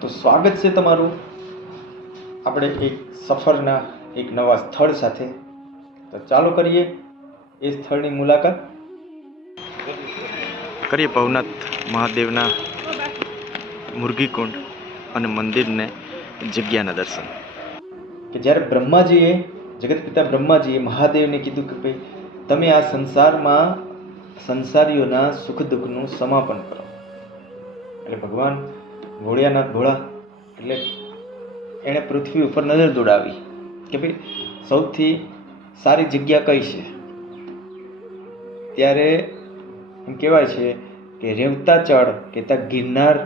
તો સ્વાગત છે તમારું આપણે એક સફરના એક નવા સ્થળ સાથે. તો ચાલો કરીએ એ સ્થળની મુલાકાત. કરીએ ભવનાથ મહાદેવના મુરગીકુંડ અને મંદિરને જગ્યાના દર્શન. કે જ્યારે બ્રહ્માજીએ જગત પિતા બ્રહ્માજીએ મહાદેવને કીધું કે ભાઈ તમે આ સંસારમાં સંસારીઓના સુખ દુઃખનું સમાપન કરો, એટલે ભગવાન ભોળિયાનાથ ભોળા એટલે એણે પૃથ્વી ઉપર નજર દોડાવી કે ભાઈ સૌથી સારી જગ્યા કઈ છે. ત્યારે એમ કહેવાય છે કે રેવતા ચડ કહેતા ગિરનાર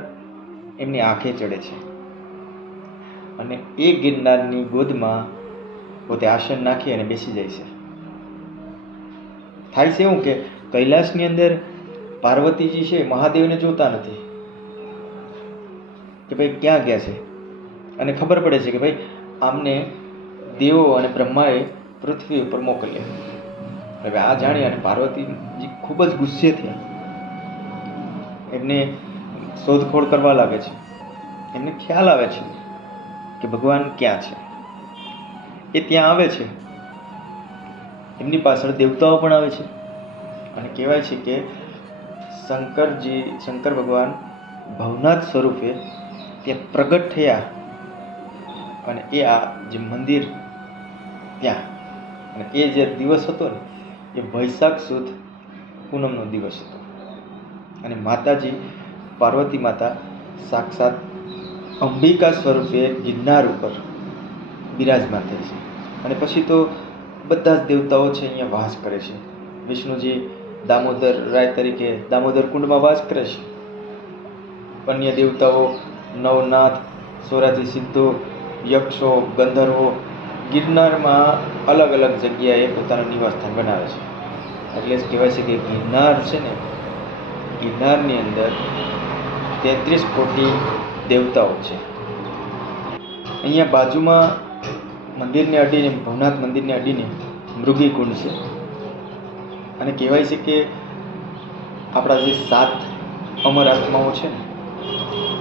એમની આંખે ચડે છે અને એ ગિરનારની ગોદમાં પોતે આસન નાખી અને બેસી જાય છે. થાય છે એવું કે કૈલાસની અંદર પાર્વતીજી છે મહાદેવને જોતા નથી કે ભાઈ ક્યાં ગયા છે, અને ખબર પડે છે કે ભાઈ આમને દેવો અને બ્રહ્માએ પૃથ્વી ઉપર મોકલ્યા. હવે આ જાણી અને પાર્વતીજી ખૂબ જ ગુસ્સે થયા. એમને શોધખોળ કરવા લાગે છે. એમને ખ્યાલ આવે છે કે ભગવાન ક્યાં છે. એ ત્યાં આવે છે, એમની પાછળ દેવતાઓ પણ આવે છે અને કહેવાય છે કે શંકર ભગવાન ભવનાથ સ્વરૂપે ત્યાં પ્રગટ થયા. અને એ આ જે મંદિર ત્યાં, અને એ જે દિવસ હતો ને એ વૈશાખ સુદ પૂનમનો દિવસ હતો. અને માતાજી પાર્વતી માતા સાક્ષાત અંબિકા સ્વરૂપે ગિરનાર ઉપર બિરાજમાન થાય છે. અને પછી તો બધા જ દેવતાઓ છે અહીંયા વાસ કરે છે. વિષ્ણુજી દામોદર રાય તરીકે દામોદર કુંડમાં વાસ કરે છે. અન્ય દેવતાઓ નવનાથ, સોરાથી સિદ્ધો, યક્ષો, ગંધર્વો ગિરનારમાં અલગ અલગ જગ્યાએ પોતાનું નિવાસસ્થાન બનાવે છે. એટલે જ કહેવાય છે કે ગિરનાર છે ને, ગિરનારની અંદર 33 કોટી દેવતાઓ છે. અહીંયા બાજુમાં મંદિરને અડીને, ભવનાથ મંદિરને અડીને મૃગીકુંડ છે. અને કહેવાય છે કે આપણા જે 7 અમર આત્માઓ છે ને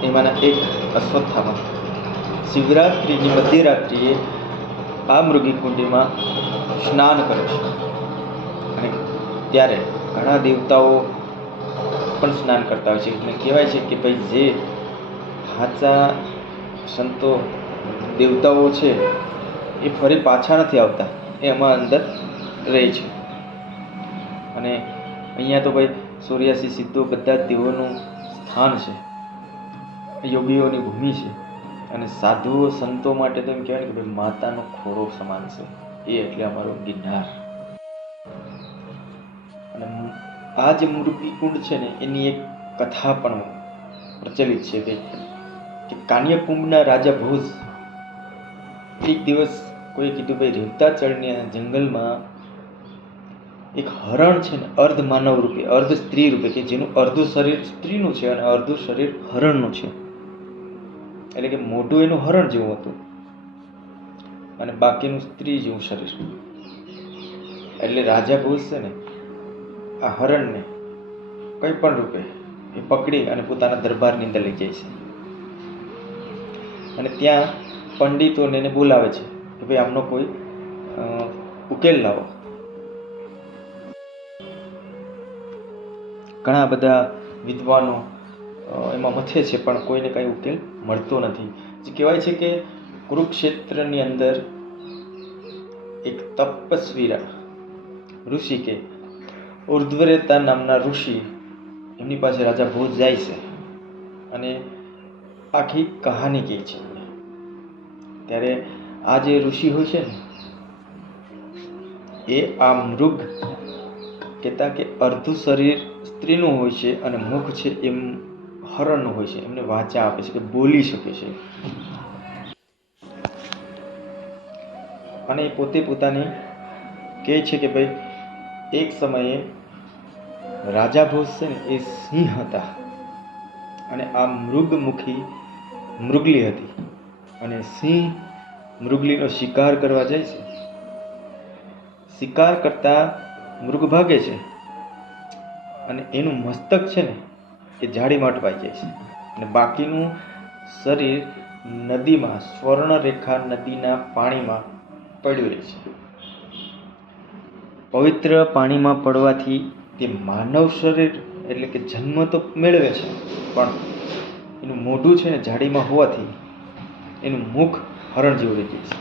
એમાંના એક અશ્વત્થામા શિવરાત્રિની મધ્યરાત્રિએ આ મૃગીકુંડીમાં સ્નાન કરે છે. અને ત્યારે ઘણા દેવતાઓ પણ સ્નાન કરતા હોય છે. એટલે કહેવાય છે કે ભાઈ જે સાચા સંતો દેવતાઓ છે એ ફરી પાછા નથી આવતા, એ એમાં અંદર રહે છે. અને અહીંયા તો ભાઈ 84 સિદ્ધો બધા જ દેવોનું સ્થાન છે, યોગીઓની ભૂમિ છે. અને સાધુઓ સંતો માટે તો એમ કહેવાય કે ભાઈ માતાનો ખોરો સમાન છે એ, એટલે અમારો ગિરનાર. અને આ જે મૃગીકુંડ છે ને એની એક કથા પણ પ્રચલિત છે કે કાન્યકુંભના રાજા ભોજ એક દિવસ કોઈ કીધું ભાઈ રેવતાચળની જંગલમાં એક હરણ છે ને અર્ધ માનવ રૂપે, અર્ધ સ્ત્રી રૂપે, કે જેનું અર્ધું શરીર સ્ત્રીનું છે અને અર્ધું શરીર હરણનું છે. એટલે કે મોઢું એનું હરણ જેવું હતું અને બાકીનું સ્ત્રી જેવું શરીર. એટલે રાજા ભોજ છે ને આ હરણને કંઈ પણ રૂપે એ પકડી અને પોતાના દરબારની અંદર લઈ જાય છે. અને ત્યાં પંડિતોને એને બોલાવે છે કે ભાઈ આમનો કોઈ ઉકેલ લાવો. ઘણા બધા વિદ્વાનો એમાં મથે છે પણ કોઈને કંઈ ઉકેલ મળતો નથી. જે કહેવાય છે કે કુરુક્ષેત્રની અંદર એક તપસ્વી ઋષિ કે ઉર્ધ્વરેતા નામના ઋષિ, એમની પાસે રાજા ભોજ જાય છે અને આખી કહાની કહે છે. ત્યારે આ જે ઋષિ હોય છે ને એ આ મૃગ કહેતા કે અર્ધું શરીર સ્ત્રીનું હોય છે અને મુખ છે એમ હરણનું હોય છે. એમને વાચા આપે છે કે બોલી શકે છે. અને એ પોતે પોતાની કહે છે કે ભાઈ એક સમયે રાજા ભોજ છે ને એ સિંહ હતા અને આ મૃગમુખી મૃગલી હતી. અને સિંહ મૃગલીનો શિકાર કરવા જાય છે. શિકાર કરતા મૃગ ભાગે છે અને એનું મસ્તક છે ને એ જાળીમાં અટવાઈ જાય છે અને બાકીનું શરીર નદીમાં સ્વર્ણરેખા નદીના પાણીમાં પડ્યું રહે છે. પવિત્ર પાણીમાં પડવાથી તે માનવ શરીર એટલે કે જન્મ તો મેળવે છે, પણ એનું મોઢું છે ને જાડીમાં હોવાથી એનું મુખ હરણ જેવું રહી જાય છે.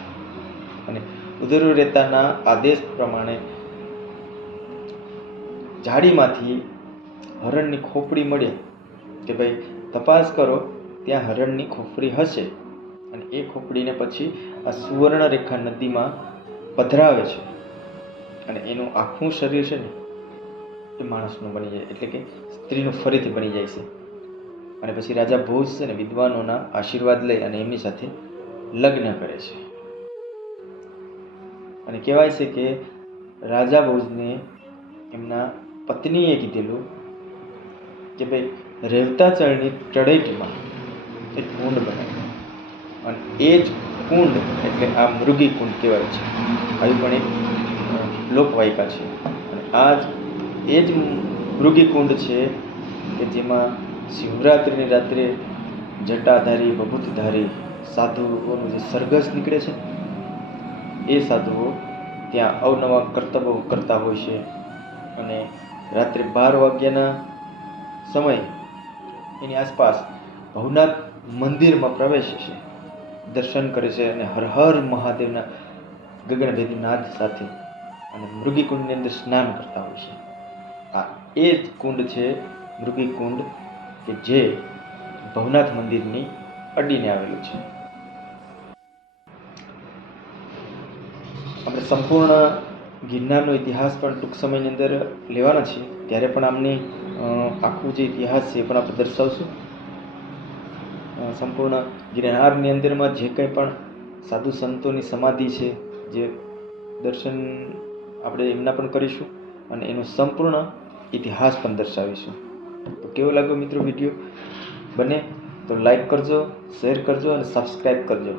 અને ઉદરરેતાના આદેશ પ્રમાણે જાડીમાંથી હરણની ખોપડી મળે કે ભાઈ તપાસ કરો, ત્યાં હરણની ખોપડી હશે. અને એ ખોપડીને પછી આ સુવર્ણરેખા નદીમાં પધરાવે છે અને એનું આખું શરીર છે ને એ માણસનું બની જાય, એટલે કે સ્ત્રીનું ફરીથી બની જાય છે. અને પછી રાજા ભોજ છે ને વિદ્વાનોના આશીર્વાદ લઈ અને એમની સાથે લગ્ન કરે છે. અને કહેવાય છે કે રાજા ભોજને એમના પત્નીએ કીધેલું કે ભાઈ રેવતાચળની તળેટીમાં એક કુંડ બનાવ્યો, અને એ જ કુંડ એટલે આ મૃગી કુંડ કહેવાય છે. આવી પણ એક લોકવાયકા છે. અને આ જ એ જ મૃગી કુંડ છે કે જેમાં શિવરાત્રિની રાત્રે જટાધારી બભૂતધારી સાધુઓનું જે સરઘસ નીકળે છે, એ સાધુઓ ત્યાં અવનવા કરતબો કરતા હોય છે. અને રાત્રે 12 વાગ્યાના સમયે એની આસપાસ ભવનાથ મંદિરમાં પ્રવેશે છે, દર્શન કરે છે અને હર હર મહાદેવના ગગનભેદી નાદ સાથે અને મૃગી કુંડની અંદર સ્નાન કરતા હોય છે. આ એ જ કુંડ છે મૃગી કુંડ કે જે ભવનાથ મંદિરની અડીને આવેલું છે. આપણે સંપૂર્ણ ગિરનારનો ઇતિહાસ પણ ટૂંક સમયની અંદર લેવાના છીએ, ત્યારે પણ આમની આખું જે ઇતિહાસ છે એ પણ આપણે દર્શાવશું. સંપૂર્ણ ગિરનારની અંદરમાં જે કંઈ પણ સાધુ સંતોની સમાધિ છે, જે દર્શન આપણે એમના પણ કરીશું અને એનો સંપૂર્ણ ઇતિહાસ પણ દર્શાવીશું. તો કેવો લાગ્યો મિત્રો વિડીયો? બને તો લાઈક કરજો, શેર કરજો અને સબસ્ક્રાઈબ કરજો.